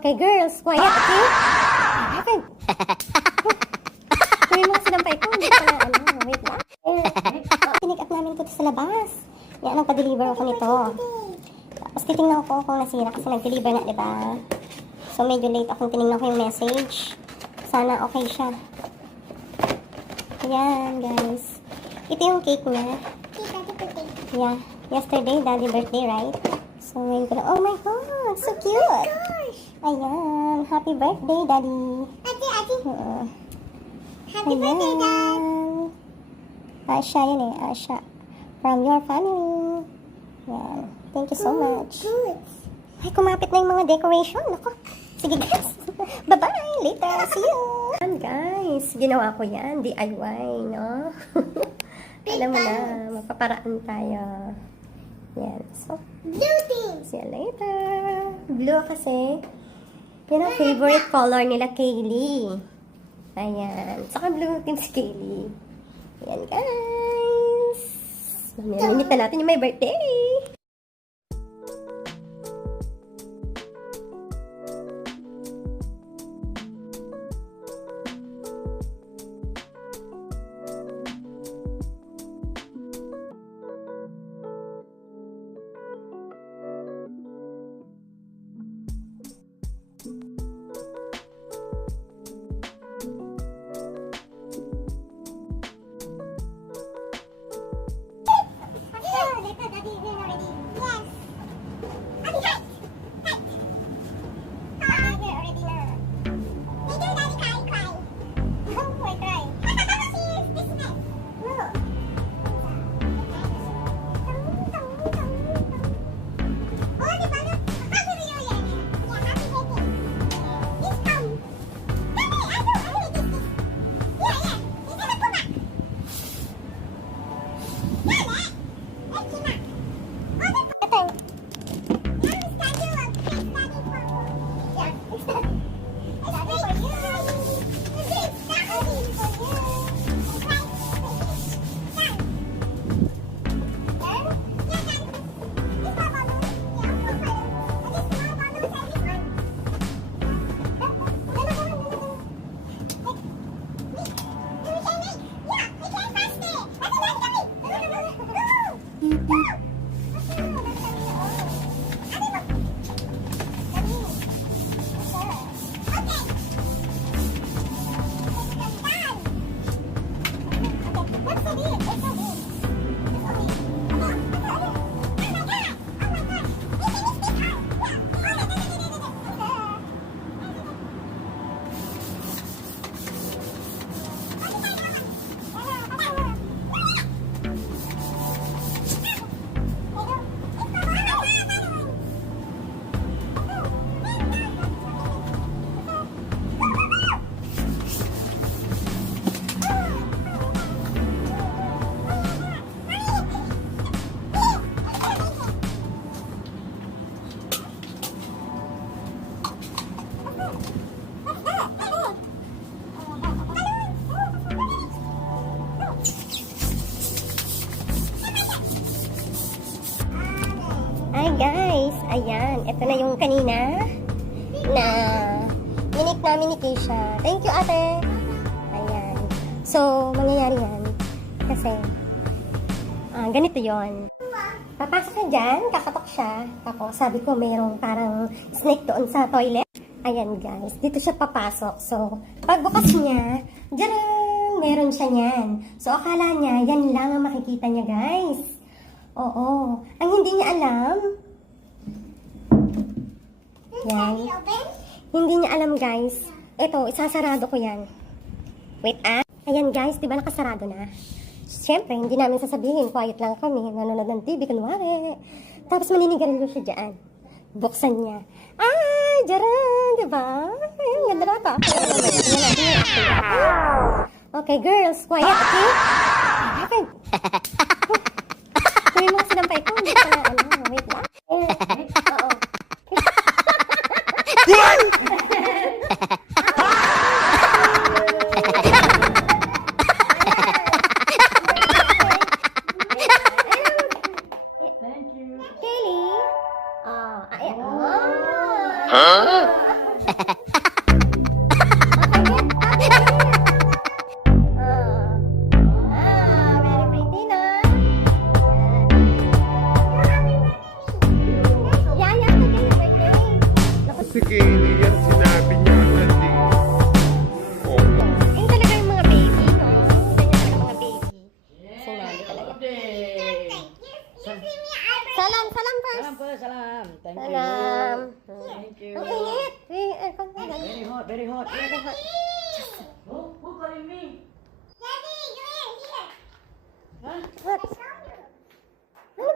Okay, girls, quiet, okay? What happened? Tuloy mo kasi nampay ko. Hindi ko na, wait lang. Pinick up namin ito sa labas. Yan, nagpa-deliver ako nito. Tapos titingnan ko kung nasira kasi nag-deliver na, diba? So, medyo late akong tinignan ko yung message. Sana okay siya. Ayan, guys. Ito yung cake niya. Yeah. Yesterday, daddy birthday, right? So, ngayon ko na, oh my God, so cute! Ayan, happy birthday, daddy! Happy birthday, Dad! Asha yun eh, Asha. From your family. Ayan, thank you so much. Good. Ay, kumapit na yung mga decoration. Ako. Sige guys. Bye-bye. Later. See you. Ayan guys. Ginawa ko yan. DIY, no? Alam mo na. Mapaparaan tayo. Yan. So, Blue things. see you later. Blue kasi. Yun ang favorite color nila, Kaylee. Ayan. Saka blue team si Kaylee. Ayan guys. Mamaya na natin yung may birthday. Hi guys, ayan, ito na yung kanina na minik namin ni Keisha. Thank you ate. Ayan. So, mangyayari yan kasi ganito yon. Papasok na dyan, kakatok siya. Tapos sabi ko mayroong parang snake doon sa toilet. Ayan guys, dito siya papasok. So, pagbukas niya, dyan, meron siya niyan. So, akala niya, yan lang ang makikita niya guys. Oo. Ang hindi niya alam, yan. Hindi niya alam guys. Ito, isasarado ko yan. Wait Ayan guys, di ba nakasarado na? Siyempre, hindi namin sasabihin. Quiet lang kami. Nanonood ng TV, kunwari. Tapos maninigarilyo siya dyan. Buksan niya. Ay, dyan, di ba? Ayun, ganda na ito. Okay, girls, quiet, okay? What happened? Tuloy mo kasi nampay ko. Hindi ko na, wait lang. Oo. Kaylee? Huh? Thank you. Salam. Thank you. Ang init. Aircon na lang. Very hot, very hot. Very hot. Who calling me? Daddy, come here. Huh? What? Show you.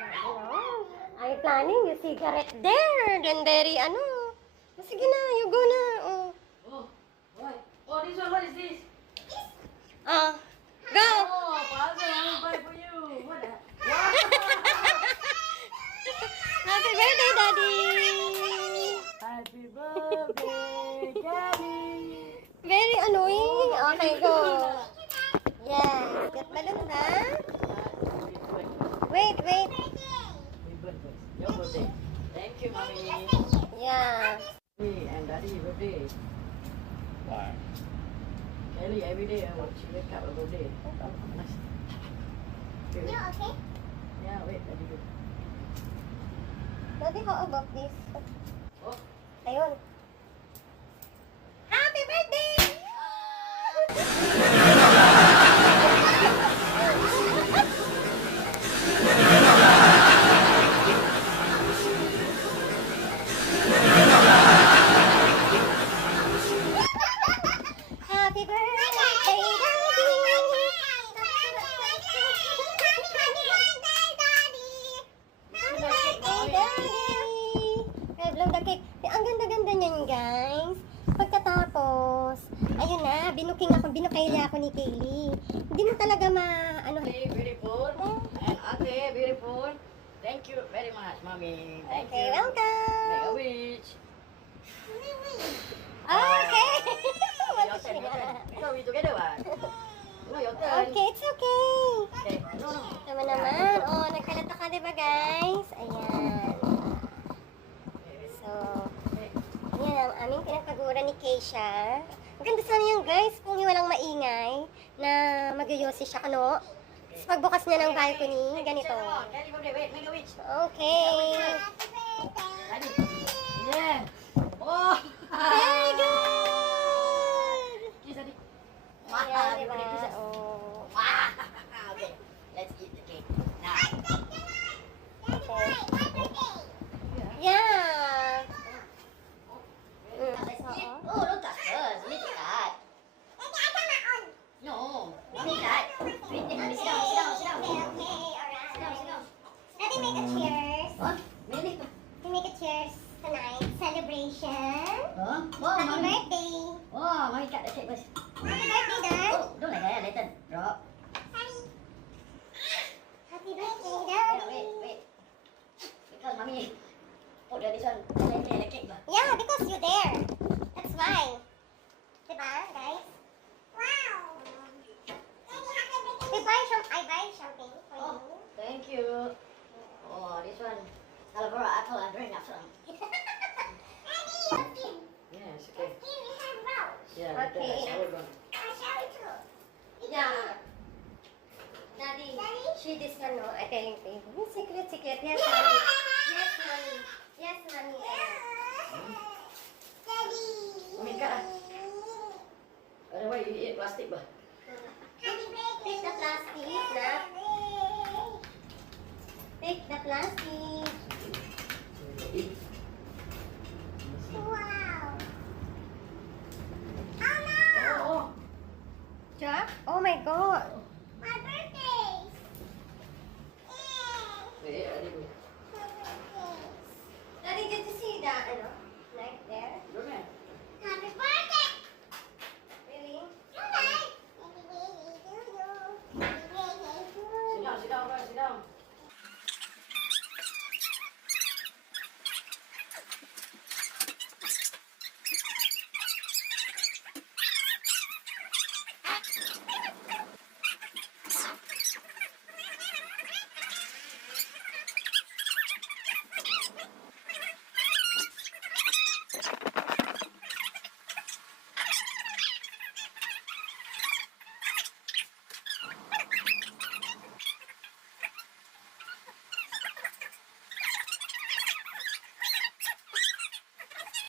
Ano ba? Are you planning your cigarette there? Then very ano. Sige na, you go na. Oh. Oh, what? Oh, this one, what is this? Ah, go. Oh, Father, I will buy for you. What the? Happy birthday, Daddy. Happy birthday, Daddy. Very annoying. Okay, go. Yes. Get balloon na. Wait, wait. Your birthday. Thank you, mommy. Yeah. Me and daddy birthday. Kelly every day she wake up her birthday. Nice. Okay, You wait. okay? Yeah, wait, daddy go. Daddy, how about this? Oh, Ayun. Happy birthday! Happy birthday, I love the cake. Ang ganda-ganda niyan, guys. Pagkatapos, ayun na, binukaya ako ni Kaylee. Hindi mo talaga ano, Ate, beautiful. And ate, beautiful. Thank you very much, mommy. Thank okay, you. Make a welcome. wish. Okay. Your turn, your turn. No, we together, what? No, your turn. Okay, it's okay. Okay. No, no. Tama naman. Oh, nagkalata ka, diba, guys? Ayan. So, yan ang aming pinagpagura ni Keisha. Maganda sana yan, guys, kung walang maingay na magyoyosi siya, ano? Tapos pagbukas niya ng balcony, ganito. Daddy birthday, wait, make a wish. Okay. Daddy. Yeah. Oh. Very good! Kiss, daddy. Ayan, Happy diba? birthday, kiss. Oh. Okay, let's eat the cake now. Yeah. Oh, look at us. Look at that. No, look at that. Wait, sit down, sit down, sit down. Daddy, make a cheers. Huh? Really? We make a cheers tonight. Celebration. Huh? Oh, Happy mommy. birthday. Oh, mommy cut the cake first. Happy birthday, Dad. Oh, don't like that. Later, drop. Happy birthday, Wait, Daddy. wait. Because mommy put this one in the cake lah. Yeah, because you're there. That's why. Diba, guys? I buy something for Oh, you. thank you. Oh, this one. Alabora apple and drink after. Yes, okay. Yeah, later Okay. I shower gone. Yeah. Daddy, she this one, no? I tell you. Secret. Yes, mommy. Yes, mommy. Yes, mommy. Mommy cut lah. Otherwise you eat plastic bah. Take the plastic, na. Take the plastic. Eat. Oh, Jack? Oh my God. wait, adik go. Daddy, did you see that? Ano?